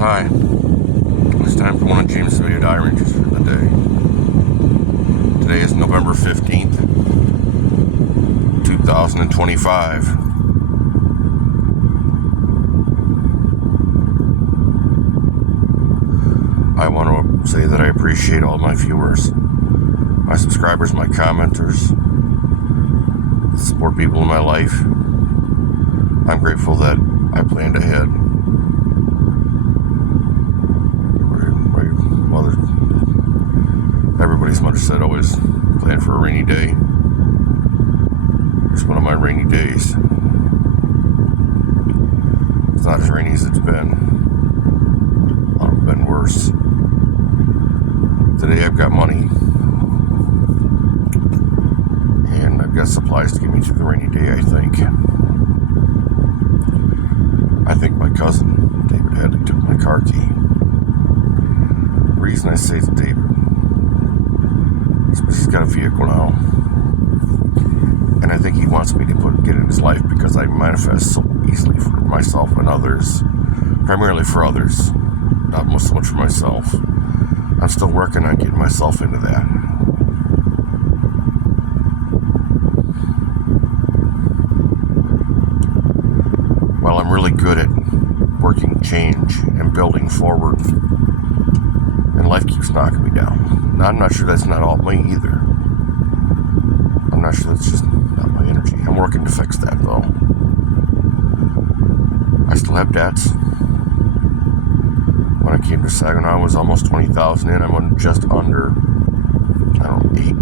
Hi, it's time for one of James' video diary entries for the day. Today is November 15th, 2025. I want to say that I appreciate all my viewers, my subscribers, my commenters, the support people in my life. I'm grateful that I planned ahead. Everybody's mother said always plan for a rainy day. It's one of my rainy days. It's not as rainy as it's been. A lot have been worse. Today I've got money. And I've got supplies to get me through the rainy day, I think. I think my cousin, David Hadley, took my car key. The reason I say it's David, he's got a vehicle now, and I think he wants me to get in his life because I manifest so easily for myself and others, primarily for others, not so much for myself. I'm still working on getting myself into that. Well, I'm really good at working change and building forward, and life keeps knocking me down. Now, I'm not sure that's not all me either. I'm not sure that's just not my energy. I'm working to fix that, though. I still have debts. When I came to Saginaw, I was almost 20,000 in. I'm on just under, 8.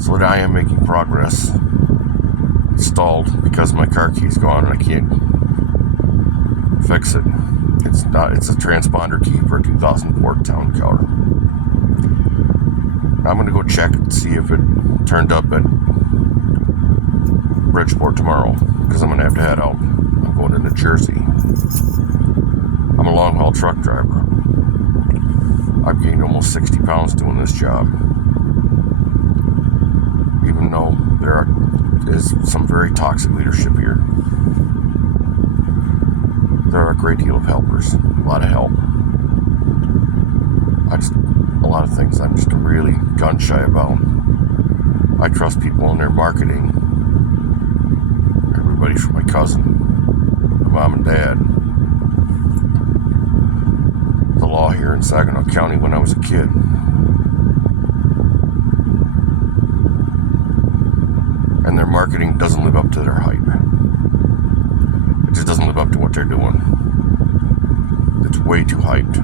So that I am making progress. It's stalled because my car key's gone and I can't fix it. It's a transponder key for a 2004 town car. I'm going to go check and see if it turned up at Bridgeport tomorrow, because I'm going to have to head out. I'm going to New Jersey. I'm a long haul truck driver. I've gained almost 60 pounds doing this job. Even though there is some very toxic leadership here. There are a great deal of helpers, a lot of help. A lot of things I'm just really gun shy about. I trust people in their marketing. Everybody from my cousin, my mom and dad. The law here in Saginaw County when I was a kid. And their marketing doesn't live up to their hype. It just doesn't live up to what they're doing. It's way too hyped.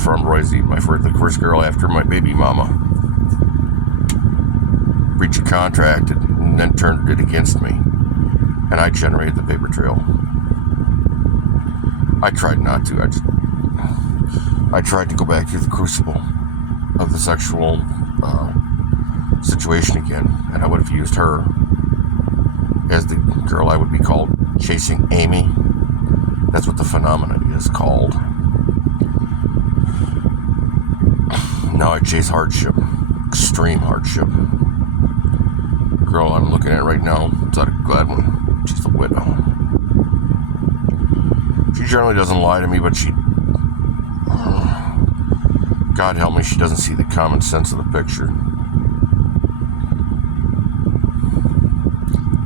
From Royce, the first girl after my baby mama, breached a contract and then turned it against me. And I generated the paper trail. I tried not to. I tried to go back through the crucible of the sexual situation again, and I would have used her as the girl I would be called chasing Amy. That's what the phenomenon is called. Now I chase hardship, extreme hardship. The girl I'm looking at right now is out of Gladwin. She's a widow. She generally doesn't lie to me, but God help me, she doesn't see the common sense of the picture.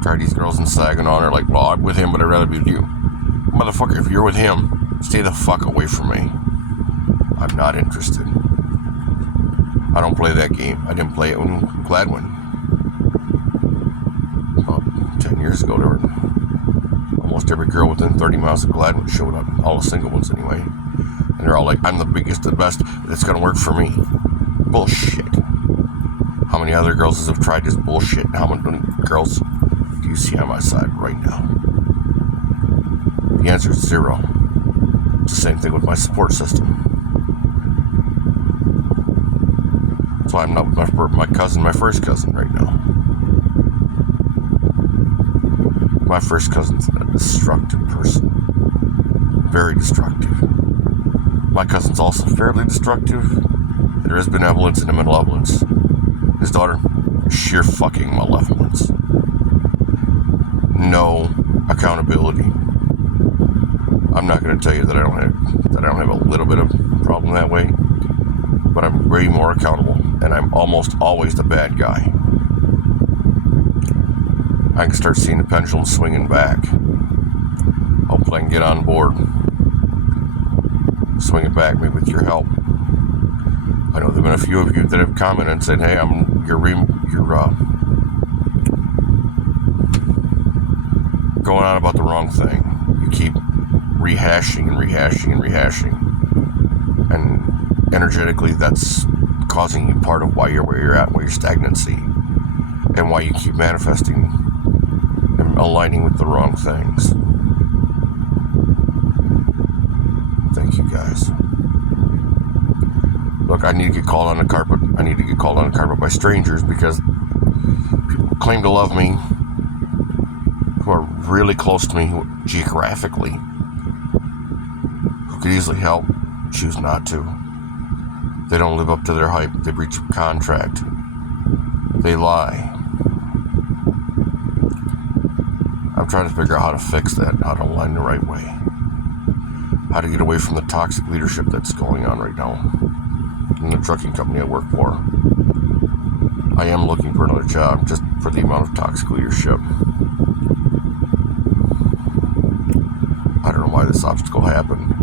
Try these girls in Saginaw and are like, well, I'm with him, but I'd rather be with you. Motherfucker, if you're with him, stay the fuck away from me. I'm not interested. I don't play that game. I didn't play it in Gladwin. About 10 years ago, there were almost every girl within 30 miles of Gladwin showed up. All the single ones anyway. And they're all like, I'm the biggest, the best. It's going to work for me. Bullshit. How many other girls have tried this bullshit? How many girls do you see on my side right now? The answer is 0. It's the same thing with my support system. That's why I'm not with my cousin, my first cousin right now. My first cousin's a destructive person. Very destructive. My cousin's also fairly destructive. There is benevolence and malevolence. His daughter, sheer fucking malevolence. No accountability. not going to tell you that I don't have a little bit of problem that way, but I'm way more accountable, and I'm almost always the bad guy. I can start seeing the pendulum swinging back. Hopefully I can get on board. Swing it back, maybe with your help. I know there have been a few of you that have commented and said, hey, you're going on about the wrong thing. You keep rehashing and rehashing and rehashing. And energetically, that's causing you part of why you're where you're at, where your stagnancy, and why you keep manifesting and aligning with the wrong things. Thank you, guys. Look, I need to get called on the carpet. I need to get called on the carpet by strangers because people who claim to love me, who are really close to me geographically, who could easily help, choose not to. They don't live up to their hype. They breach a contract. They lie. I'm trying to figure out how to fix that, how to align the right way. How to get away from the toxic leadership that's going on right now in the trucking company I work for. I am looking for another job just for the amount of toxic leadership. I don't know why this obstacle happened.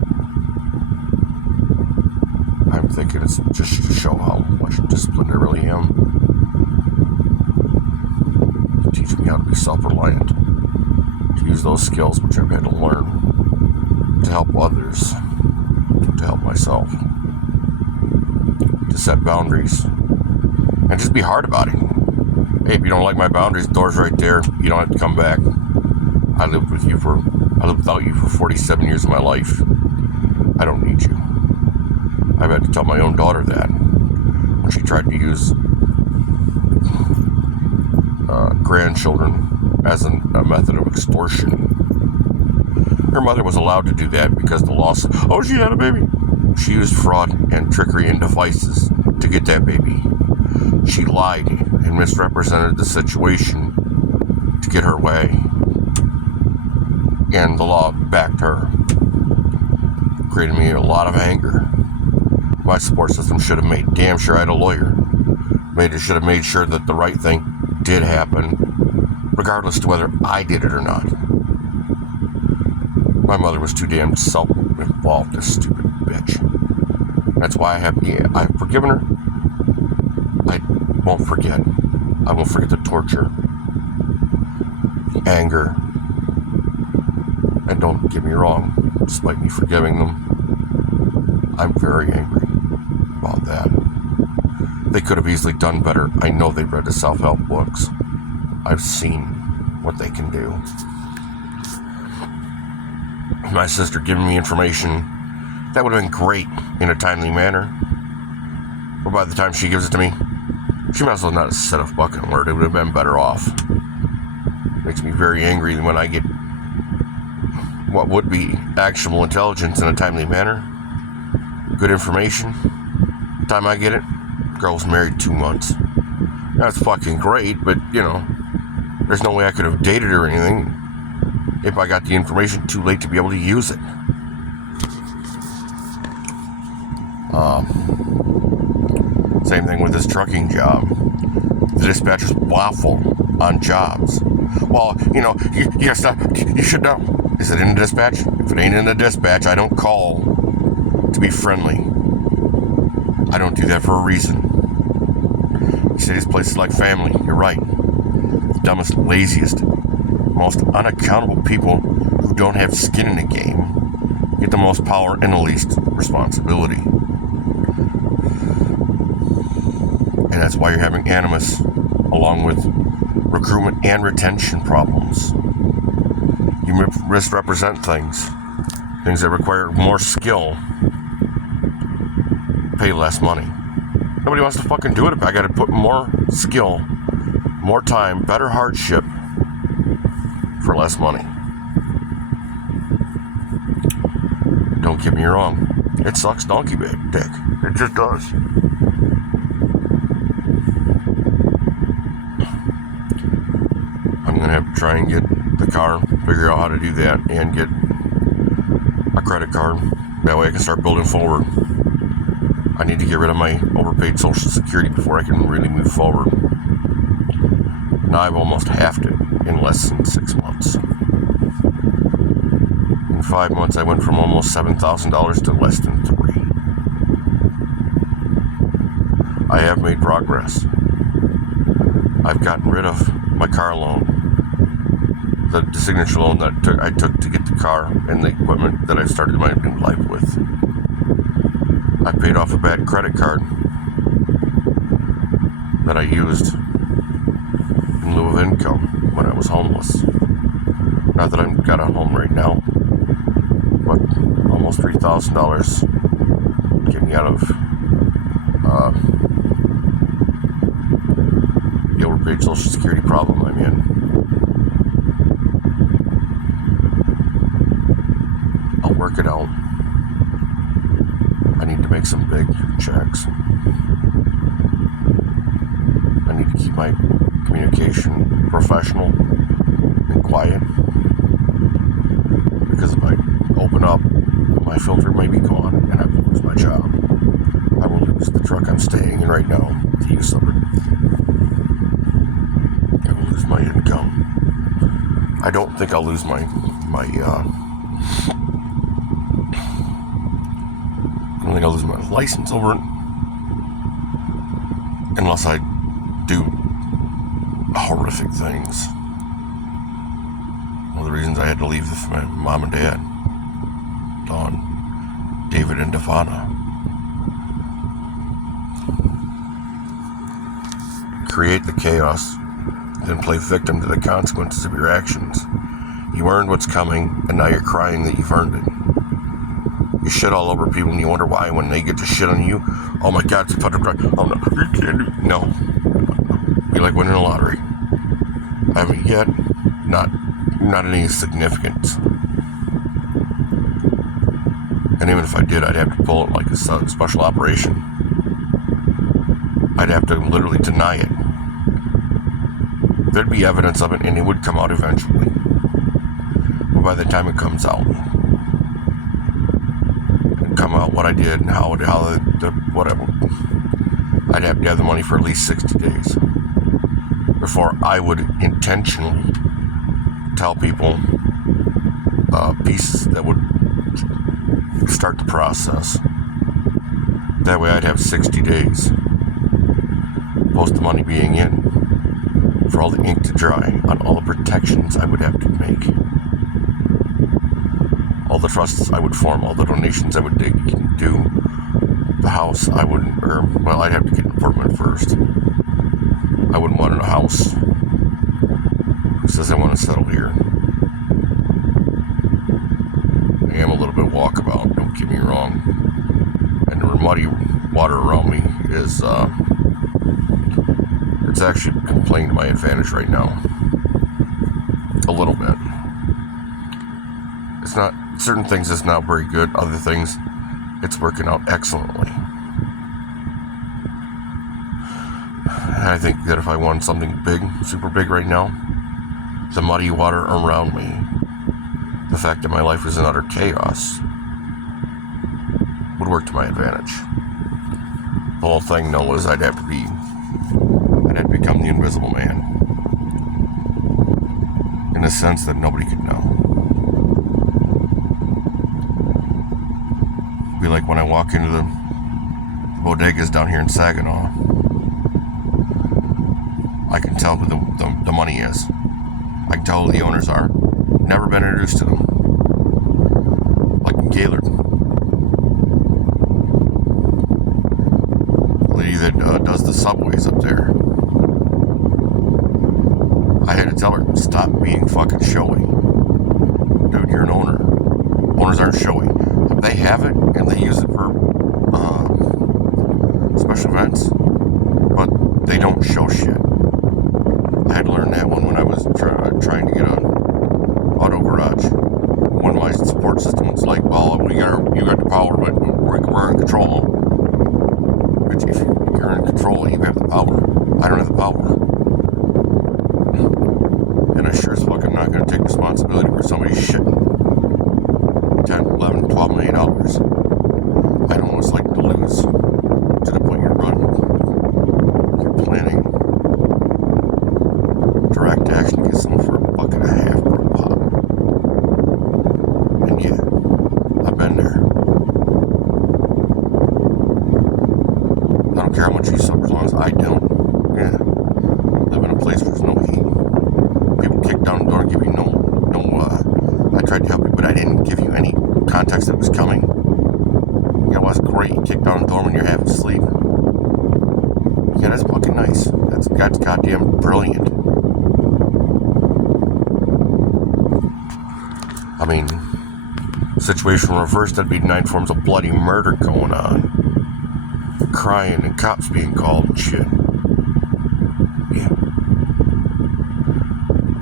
I'm thinking it's just to show how much disciplined I really am. To teach me how to be self-reliant, to use those skills which I've had to learn, to help others, to help myself, to set boundaries, and just be hard about it. Hey, if you don't like my boundaries, the door's right there. You don't have to come back. I lived without you for 47 years of my life. I don't need you. I've had to tell my own daughter that when she tried to use grandchildren as a method of extortion. Her mother was allowed to do that because the law said, oh, she had a baby. She used fraud and trickery and devices to get that baby. She lied and misrepresented the situation to get her way. And the law backed her. Created me a lot of anger. My support system should have made damn sure I had a lawyer. Should have made sure that the right thing did happen, regardless to whether I did it or not. My mother was too damn self-involved, this stupid bitch. That's why I've forgiven her. I won't forget. I won't forget the torture, the anger. And don't get me wrong, despite me forgiving them, I'm very angry about that. They could have easily done better. I know they've read the self-help books. I've seen what they can do. My sister giving me information that would have been great in a timely manner. But by the time she gives it to me, she might as well not have said a fucking word. It would have been better off. Makes me very angry when I get what would be actionable intelligence in a timely manner. Good information. The time I get it, girl was married 2 months. That's fucking great, but, there's no way I could have dated her or anything if I got the information too late to be able to use it. Same thing with this trucking job. The dispatchers waffle on jobs. Well, you should know. Is it in the dispatch? If it ain't in the dispatch, I don't call to be friendly. I don't do that for a reason. You say these places like family. You're right. The dumbest, laziest, most unaccountable people who don't have skin in the game get the most power and the least responsibility. And that's why you're having animus, along with recruitment and retention problems. You misrepresent things that require more skill, pay less money. Nobody wants to fucking do it if I gotta put more skill, more time, better hardship for less money. Don't get me wrong, it sucks donkey dick. It just does. I'm gonna have to try and get the car, figure out how to do that, and get a credit card. That way I can start building forward. I need to get rid of my overpaid Social Security before I can really move forward. Now I've almost halved it in less than 6 months. In 5 months I went from almost $7,000 to less than $3,000. I have made progress. I've gotten rid of my car loan, the signature loan that I took to get the car and the equipment that I started my new life with. I paid off a bad credit card that I used in lieu of income when I was homeless. Not that I've got a home right now, but almost $3,000 getting out of the overpaid Social Security problem I'm in. I'll work it out. I need to make some big checks. I need to keep my communication professional and quiet, because if I open up, my filter may be gone and I will lose my job. I will lose the truck I'm staying in right now, the use of it. I will lose my income. I don't think I'll lose I don't think I'll lose my license over it, unless I do horrific things. One of the reasons I had to leave with my mom and dad, Dawn, David, and Devana. Create the chaos, then play victim to the consequences of your actions. You earned what's coming, and now you're crying that you've earned it. You shit all over people and you wonder why when they get to shit on you. Oh my God, it's a oh no, you can't do. No. Be like winning a lottery. I haven't yet. Not any significance. And even if I did, I'd have to pull it like a special operation. I'd have to literally deny it. There'd be evidence of it and it would come out eventually. But by the time it comes out, come out what I did and how whatever, I'd have to have the money for at least 60 days before I would intentionally tell people pieces that would start the process. That way I'd have 60 days post the money being in for all the ink to dry on all the protections I would have to make, all the trusts I would form, all the donations I would do, the house I'd have to get an apartment first. I wouldn't want a house who says I want to settle here. I am a little bit walkabout, don't get me wrong. And the muddy water around me is, it's actually playing to my advantage right now. A little bit. It's not, certain things it's not very good, other things it's working out excellently. And I think that if I want something big, super big right now, the muddy water around me, the fact that my life is in utter chaos, would work to my advantage. The whole thing, though, is I'd have to become the invisible man, in a sense that nobody could know. It'd be like when I walk into the bodegas down here in Saginaw. I can tell who the money is. I can tell who the owners are. Never been introduced to them. Like in Gaylord. The lady that does the subways up there. I had to tell her, stop being fucking showy. Dude, you're an owner. Owners aren't showy. They have it and they use it for special events, but they don't show shit. I had to learn that one when I was trying to get an auto garage. When my support system was like, well, you got the power, but we're in control. But if you're in control, you have the power. I don't have the power. And I sure as fuck am not going to take responsibility for somebody's shit. 10, 11, $12 million. I know what it's like to lose to the point you're planning direct action to get someone for $1.50 per pop. And yeah, I've been there. I don't care how much you suffer as long as I don't. Yeah. Live in a place where there's no heat. People kick down the door and give you I tried to help you, but I didn't give you any context that was coming. You know what's great? You kick down the door when you're half asleep. Yeah, that's fucking nice. That's goddamn brilliant. I mean, situation reversed, that'd be 9 forms of bloody murder going on. Crying and cops being called and shit. Yeah.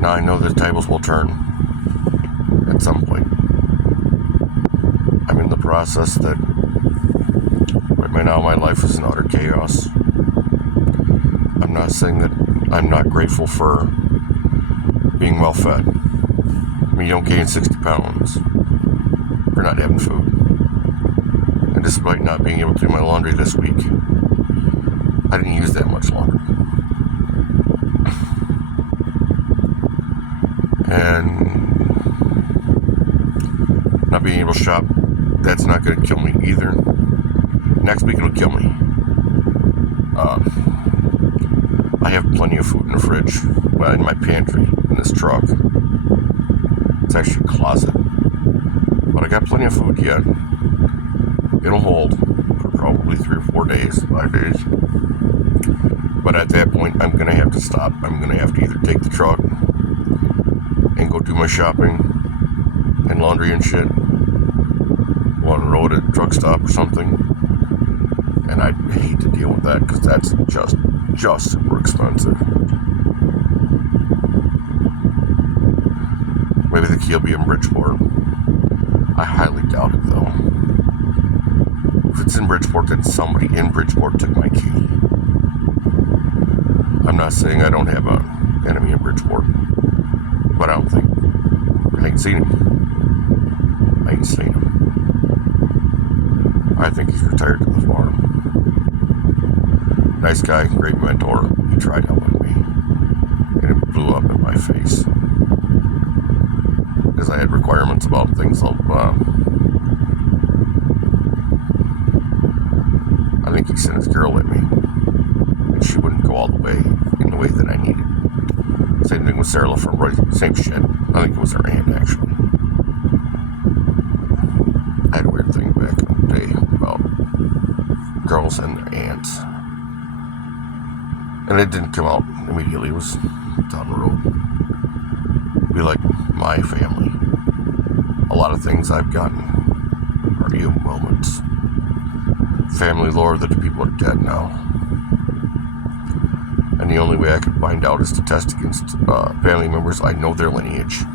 Now I know the tables will turn at some point. I'm in the process that right now my life is in utter chaos. I'm not saying that I'm not grateful for being well fed. I mean, you don't gain 60 pounds for not having food. And despite not being able to do my laundry this week, I didn't use that much laundry. And not being able to shop, that's not going to kill me either. Next week it'll kill me. I have plenty of food in the fridge, well, in my pantry, in this truck. It's actually a closet. But I got plenty of food yet. It'll hold for probably 3 or 4 days, 5 days. But at that point, I'm going to have to stop. I'm going to have to either take the truck and go do my shopping and laundry and shit on the road at a truck stop or something. And I'd hate to deal with that because that's just super expensive. Maybe the key will be in Bridgeport. I highly doubt it though. If it's in Bridgeport, then somebody in Bridgeport took my key. I'm not saying I don't have an enemy in Bridgeport, but I ain't seen him. I think he's retired to the farm. Nice guy, great mentor. He tried helping me, and it blew up in my face because I had requirements about things like I think he sent his girl at me, and she wouldn't go all the way in the way that I needed. Same thing with Sarah LaFrance, same shit. I think it was her aunt actually. I had a weird thing back in the day about girls and their aunts. And it didn't come out immediately, it was down the road. Be like my family. A lot of things I've gotten are you moments. Family lore that the people are dead now. And the only way I could find out is to test against family members I know their lineage.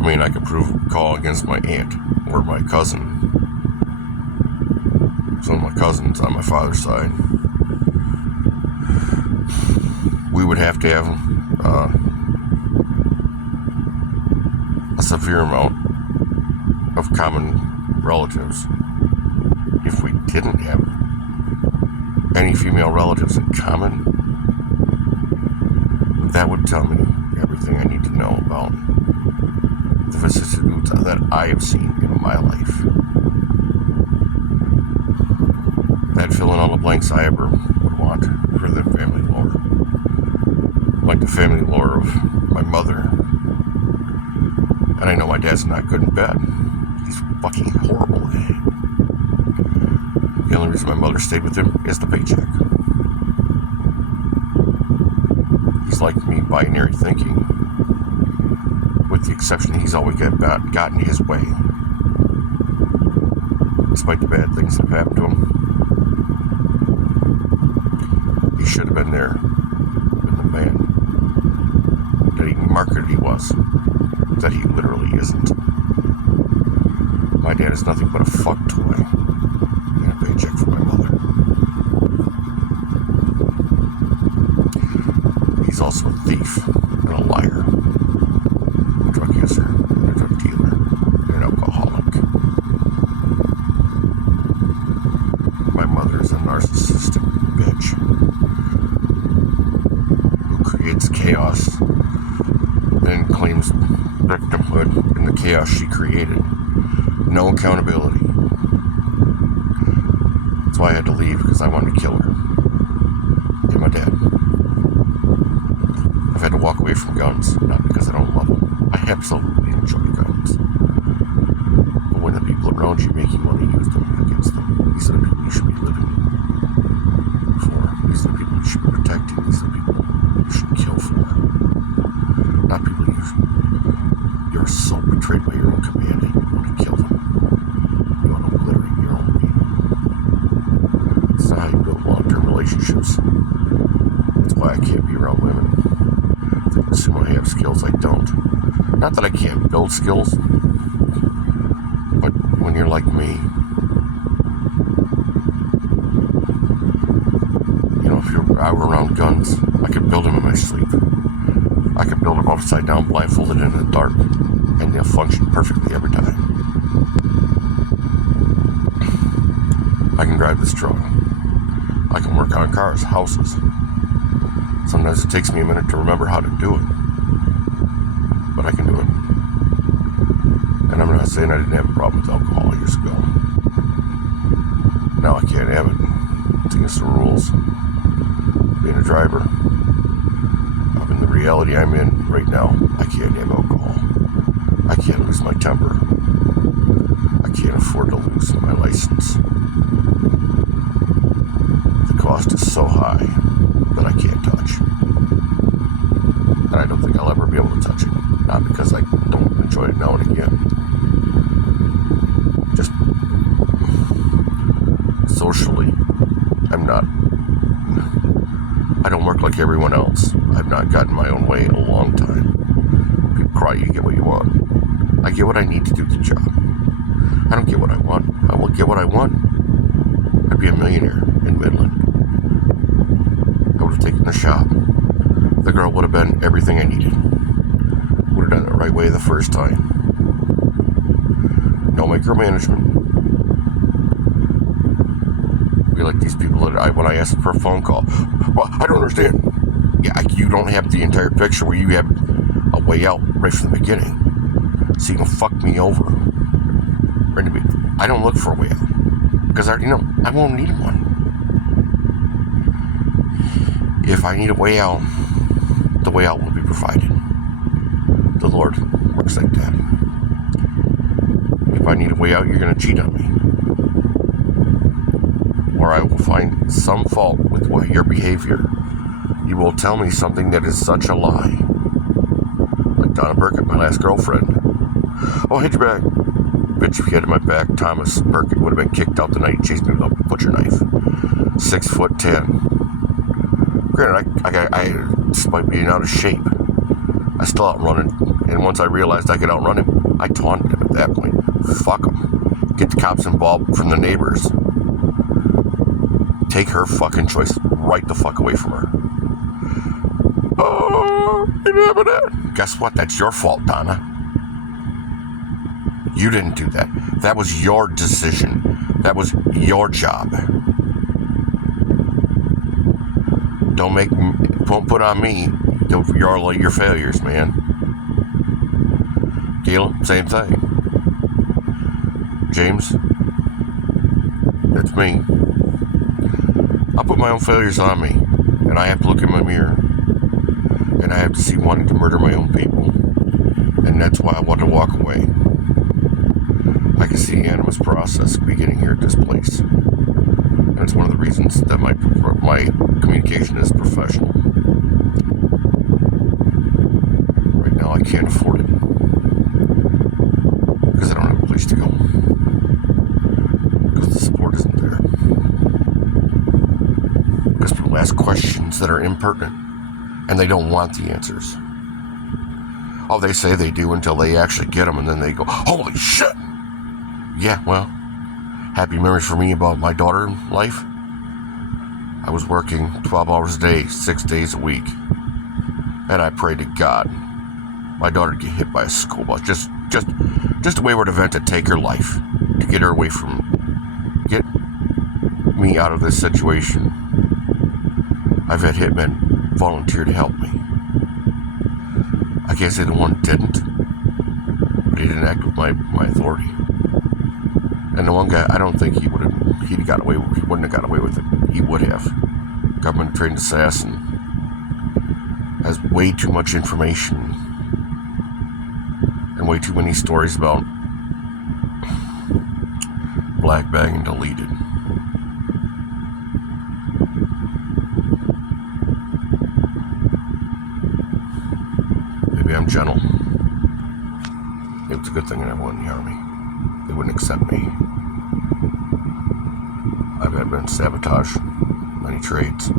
I mean, I could call against my aunt or my cousin. Some of my cousins on my father's side. We would have to have a severe amount of common relatives. If we didn't have any female relatives in common, that would tell me everything I need to know about the vicissitudes that I have seen in my life. That'd fill in all the blanks I ever would want for the family lore. Like the family lore of my mother. And I know my dad's not good in bed. He's fucking horrible. The only reason my mother stayed with him is the paycheck. He's like me, binary thinking. With the exception he's always gotten his way. Despite the bad things that have happened to him. He should have been there with the man that he marketed he was. That he literally isn't. My dad is nothing but a fuck toy and a paycheck for my mother. He's also a thief and a liar, a drug user and a drug dealer. then claims victimhood in the chaos she created. No accountability. That's why I had to leave, because I wanted to kill her. And my dad. I've had to walk away from guns, not because I don't love them. I absolutely enjoy guns. But when the people around you make you want to use them against them, these are the people you should be living for. These are the people you should be protecting. These are the people you should kill for. Not people you're so betrayed by your own command that you want to kill them. You want to obliterate your own people. It's not how you build long-term relationships. That's why I can't be around women. They assume I have skills I don't. Not that I can't build skills, but when you're like me, if I were around guns, I could build them in my sleep. I could build them upside down, blindfolded in the dark, and they'll function perfectly every time. I can drive this truck. I can work on cars, houses. Sometimes it takes me a minute to remember how to do it. But I can do it. And I'm not saying I didn't have a problem with alcohol years ago. Now I can't have it. It's against the rules. Being a driver, up in the reality I'm in right now, I can't have alcohol. I can't lose my temper. I can't afford to lose my license. The cost is so high that I can't touch. And I don't think I'll ever be able to touch it. Not because I don't enjoy it now and again. Just socially, I don't work like everyone else. I've not gotten my own way in a long time. People cry, you get what you want. I get what I need to do the job. I don't get what I want. I will get what I want. I'd be a millionaire in Midland. I would have taken the shop. The girl would have been everything I needed. Would have done it the right way the first time. No micromanagement. Be like these people that when I ask for a phone call. Well, I don't understand. Yeah, you don't have the entire picture where you have a way out right from the beginning. So you can fuck me over. I don't look for a way out. Because I already know I won't need one. If I need a way out, the way out will be provided. The Lord works like that. If I need a way out, you're going to cheat on me. Or I will find some fault with your behavior. You will tell me something that is such a lie. Like Donna Burkett, my last girlfriend. Oh, I hit your back. Bitch, if you had my back, Thomas Burkett would have been kicked out the night he chased me with a butcher knife. 6'10". Granted, I despite being out of shape, I still outrun him. And once I realized I could outrun him, I taunted him at that point. Fuck him. Get the cops involved from the neighbors. Take her fucking choice right the fuck away from her. Oh, guess what? That's your fault, Donna. You didn't do that. That was your decision. That was your job. Don't put on me your failures, man. Caleb, same thing. James, that's me. I put my own failures on me, and I have to look in my mirror, and I have to see wanting to murder my own people, and that's why I want to walk away. I can see the animus process beginning here at this place, and it's one of the reasons that my communication is professional. Right now, I can't afford it because I don't have a place to go, because the support isn't there. Because people ask questions that are impertinent, and they don't want the answers. Oh, they say they do until they actually get them, and then they go, holy shit! Yeah, well, happy memories for me about my daughter life. I was working 12 hours a day, 6 days a week, and I prayed to God my daughter get hit by a school bus, just a wayward event to take her life, to get her away from, get me out of this situation. I've had hitmen volunteer to help me. I can't say the one didn't, but he didn't act with my authority. And the one guy, I don't think he wouldn't have got away with it. He would have. Government trained assassin has way too much information and way too many stories about black bag and deleted. Maybe I'm gentle. It was a good thing that I went in the Army. They wouldn't accept me. I've been sabotaged many trades.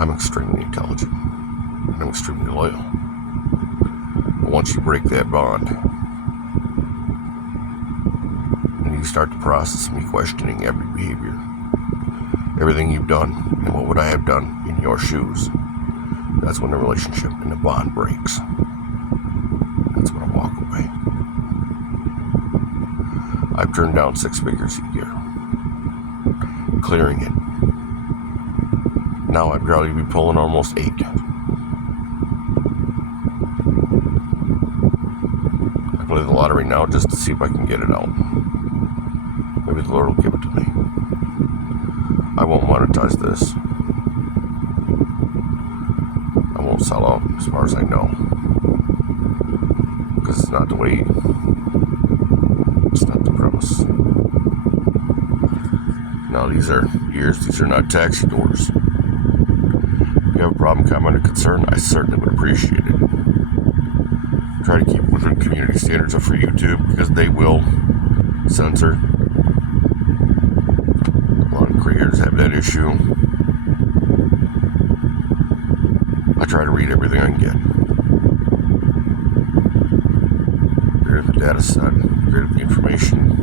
I'm extremely intelligent. And I'm extremely loyal. But once you break that bond, and you start the process of me questioning every behavior, everything you've done, and what would I have done in your shoes, that's when the relationship and the bond breaks. That's when I walk away. I've turned down 6 figures a year, clearing it. Now I'd probably be pulling almost 8. I play the lottery now just to see if I can get it out. Maybe the Lord will give it to me. I won't monetize this. I won't sell out as far as I know. Because it's not the way, it's not the premise. Now these are ears, these are not taxi doors. If you have a problem, comment, or concern, I certainly would appreciate it. Try to keep within community standards for YouTube because they will censor. A lot of creators have that issue. I try to read everything I can get. Greater the data set, greater the information,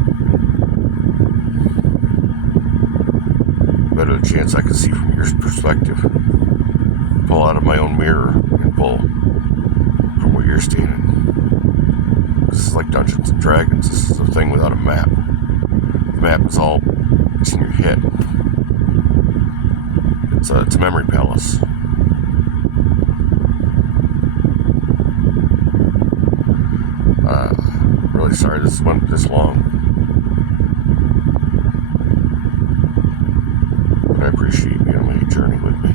better the chance I can see from your perspective. Pull out of my own mirror and pull from where you're standing. This is like Dungeons and Dragons. This is a thing without a map. The map is all, it's in your head. It's a memory palace. Really sorry this went this long. But I appreciate you on my journey with me.